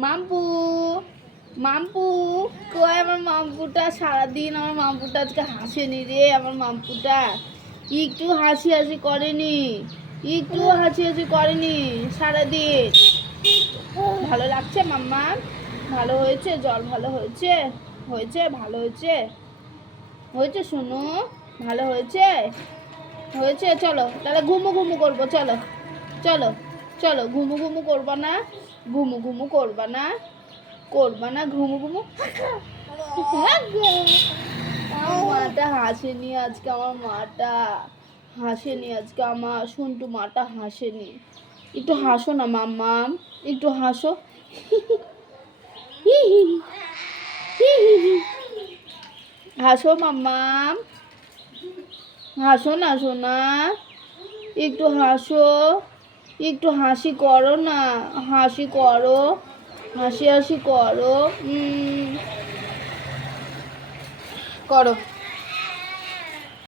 মাম্পু মাম্পু কই আমার মাম্পুটা? সারাদিন আমার মাম্পুটা আজকে হাসেনি রে। আমার মাম্পুটা একটু হাসি হাসি করেনি, একটু হাসি হাসি করেনি সারাদিন। ভালো লাগছে মাম্মা? ভালো হয়েছে? জ্বর ভালো হয়েছে? হয়েছে? ভালো হয়েছে? হয়েছে শোনো? ভালো হয়েছে? হয়েছে? চলো তাহলে ঘুমু ঘুমু করবো। চলো চলো চলো, ঘুমু ঘুমু করবা না? ঘুমু ঘুমু করবা না? করবা না ঘুমু ঘুমু? আমার মাটা হাসেনি আজকে। আমার মাটা হাসেনি আজকে। আমার সন্টু মাটা হাসেনি। একটু হাসো না মাম্মাম, একটু হাসো। হাসো মাম্মাম, হাসো না সোনা, একটু হাসো, একটু হাসি করো না, হাসি করো, হাসি হাসি করো। করো।